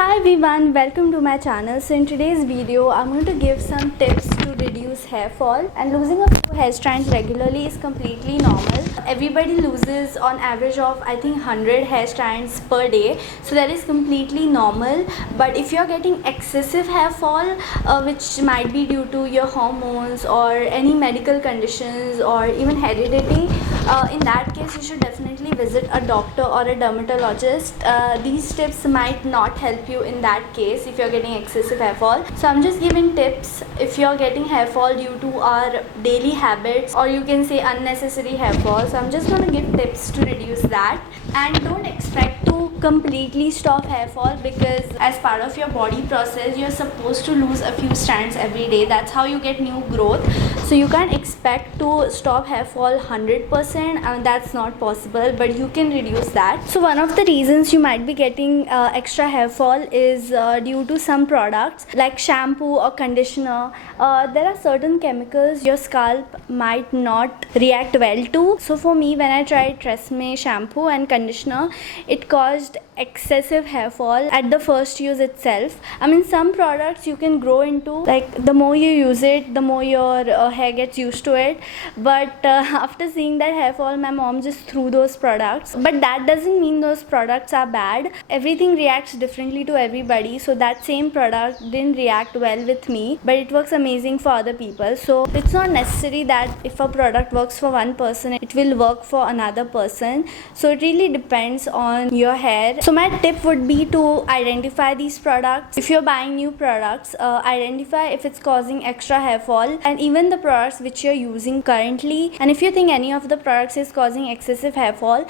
Hi everyone, welcome to my channel. So in today's video I'm going to give some tips to reduce hair fall, and losing a few hair strands regularly is completely normal. Everybody loses on average of I think 100 hair strands per day, so that is completely normal. But if you're getting excessive hair fall, which might be due to your hormones or any medical conditions or even heredity, in that case you should definitely visit a doctor or a dermatologist. These tips might not help you in that case if you're getting excessive hair fall. So I'm just giving tips if you're getting hair fall due to our daily habits, or you can say unnecessary hair fall. So I'm just going to give tips to reduce that. And don't expect to completely stop hair fall, because as part of your body process you're supposed to lose a few strands every day. That's how you get new growth. So you can't expect to stop hair fall 100%, and that's not possible, but you can reduce that. So one of the reasons you might be getting extra hair fall is due to some products like shampoo or conditioner. There are certain chemicals your scalp might not react well to. So for me, when I tried Tresemme shampoo and conditioner, it caused excessive hair fall at the first use itself. I mean, some products you can grow into, like the more you use it, the more your hair gets used to it. But after seeing that hair fall, my mom just threw those products. But that doesn't mean those products are bad. Everything reacts differently to everybody. So that same product didn't react well with me, but it works amazing for other people. So it's not necessary that if a product works for one person, it will work for another person. So it really depends on your hair. So my tip would be to identify these products. If you're buying new products, identify if it's causing extra hair fall, and even the products which you're using currently. And if you think any of the products is causing excessive hair fall,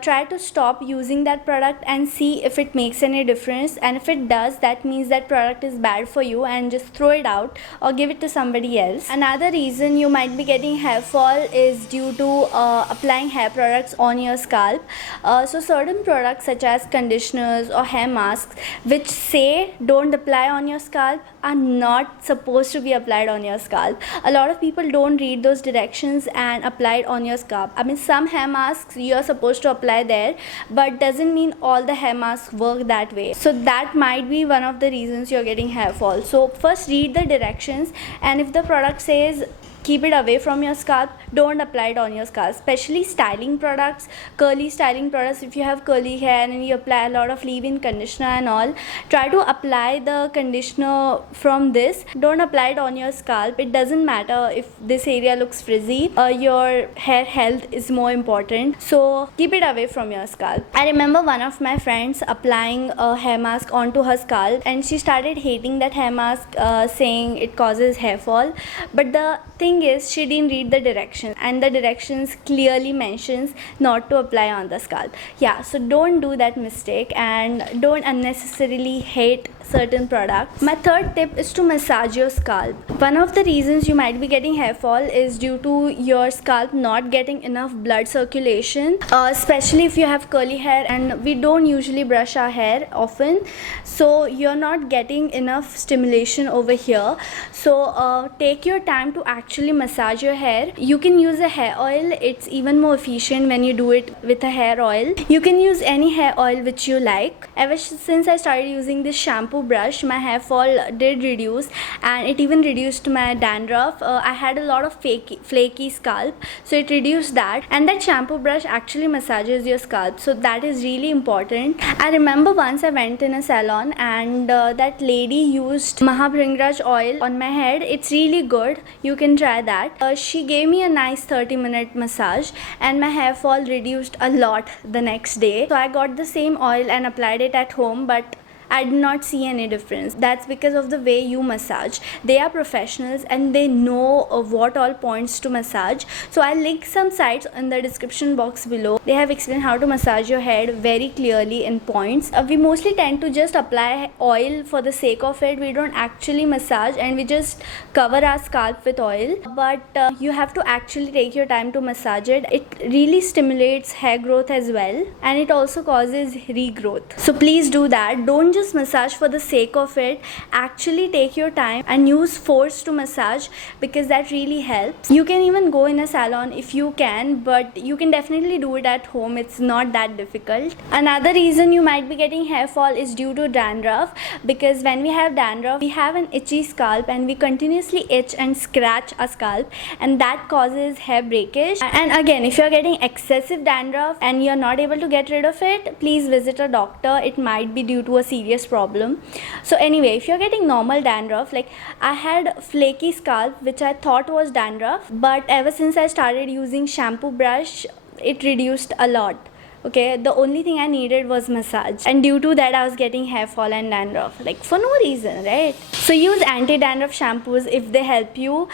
try to stop using that product and see if it makes any difference. And if it does, that means that product is bad for you, and just throw it out or give it to somebody else. Another reason you might be getting hair fall is due to applying hair products on your scalp. So certain products such as conditioners or hair masks which say don't apply on your scalp are not supposed to be applied on your scalp. A lot of people don't read those directions and apply it on your scalp. I mean, some hair masks you're supposed to apply there, but doesn't mean all the hair masks work that way. So that might be one of the reasons you're getting hair fall. So first read the directions, and if the product says keep it away from your scalp, don't apply it on your scalp. Especially styling products, curly styling products. If you have curly hair and you apply a lot of leave-in conditioner and all, try to apply the conditioner from this. Don't apply it on your scalp. It doesn't matter if this area looks frizzy. Your hair health is more important. So keep it away from your scalp. I remember one of my friends applying a hair mask onto her scalp, and she started hating that hair mask, saying it causes hair fall. But the thing is, she didn't read the directions, and the directions clearly mentions not to apply on the scalp. Yeah, so don't do that mistake, and don't unnecessarily hate certain products. My third tip is to massage your scalp. One of the reasons you might be getting hair fall is due to your scalp not getting enough blood circulation, especially if you have curly hair, and we don't usually brush our hair often, so you're not getting enough stimulation over here. So take your time to actually massage your hair. You can use a hair oil. It's even more efficient when you do it with a hair oil. You can use any hair oil which you like. Ever since I started using this shampoo brush, my hair fall did reduce, and it even reduced my dandruff. I had a lot of flaky scalp, so it reduced that. And that shampoo brush actually massages your scalp, so that is really important. I remember once I went in a salon, and that lady used Mahabhringraj oil on my head. It's really good. You can try that. She gave me a nice 30-minute massage, and my hair fall reduced a lot the next day. So I got the same oil and applied it at home, but I did not see any difference. That's because of the way you massage. They are professionals and they know what all points to massage. So I'll link some sites in the description box below. They have explained how to massage your head very clearly in points. We mostly tend to just apply oil for the sake of it. We don't actually massage, and we just cover our scalp with oil. But you have to actually take your time to massage it. It really stimulates hair growth as well, and it also causes regrowth. So please do that. Don't just just massage for the sake of it. Actually take your time and use force to massage, because that really helps. You can even go in a salon if you can, but you can definitely do it at home. It's not that difficult. Another reason you might be getting hair fall is due to dandruff, because when we have dandruff, we have an itchy scalp and we continuously itch and scratch our scalp, and that causes hair breakage. And again, if you're getting excessive dandruff and you're not able to get rid of it, please visit a doctor. It might be due to a serious problem. So anyway, if you're getting normal dandruff, like I had flaky scalp which I thought was dandruff, but ever since I started using shampoo brush, it reduced a lot. Okay, the only thing I needed was massage, and due to that I was getting hair fall and dandruff, like for no reason, right? So use anti-dandruff shampoos if they help you.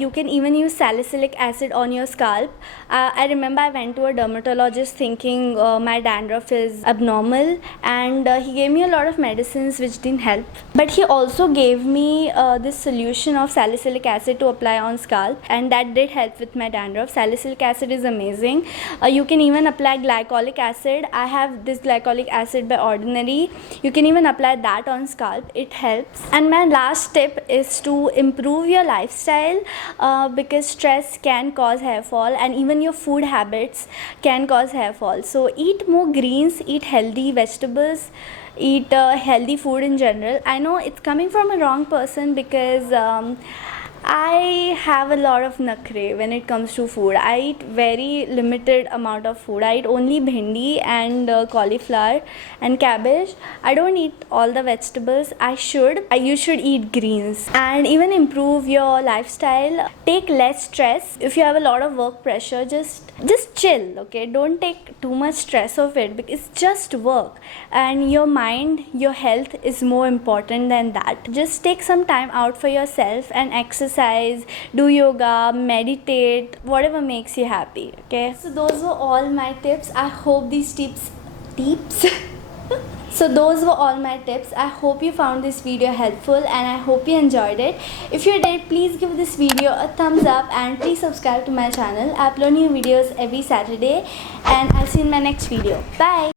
You can even use salicylic acid on your scalp. I remember I went to a dermatologist thinking my dandruff is abnormal, and he gave me a lot of medicines which didn't help, but he also gave me this solution of salicylic acid to apply on scalp, and that did help with my dandruff. Salicylic acid is amazing. You can even apply glycolic acid. I have this glycolic acid by Ordinary. You can even apply that on scalp. It helps. And my last tip is to improve your lifestyle, because stress can cause hair fall, and even your food habits can cause hair fall. So eat more greens, eat healthy vegetables, eat healthy food in general. I know it's coming from a wrong person, because I have a lot of nakhre when it comes to food. I eat very limited amount of food. I eat only bhindi and cauliflower and cabbage. I don't eat all the vegetables. You should eat greens and even improve your lifestyle. Take less stress. If you have a lot of work pressure, just chill, okay? Don't take too much stress of it, because it's just work, and your mind, your health is more important than that. Just take some time out for yourself and exercise, do yoga, meditate, whatever makes you happy, okay? So those were all my tips. I hope these tips So those were all my tips. I hope you found this video helpful, and I hope you enjoyed it. If you did, please give this video a thumbs up and please subscribe to my channel. I upload new videos every Saturday, and I'll see you in my next video. Bye.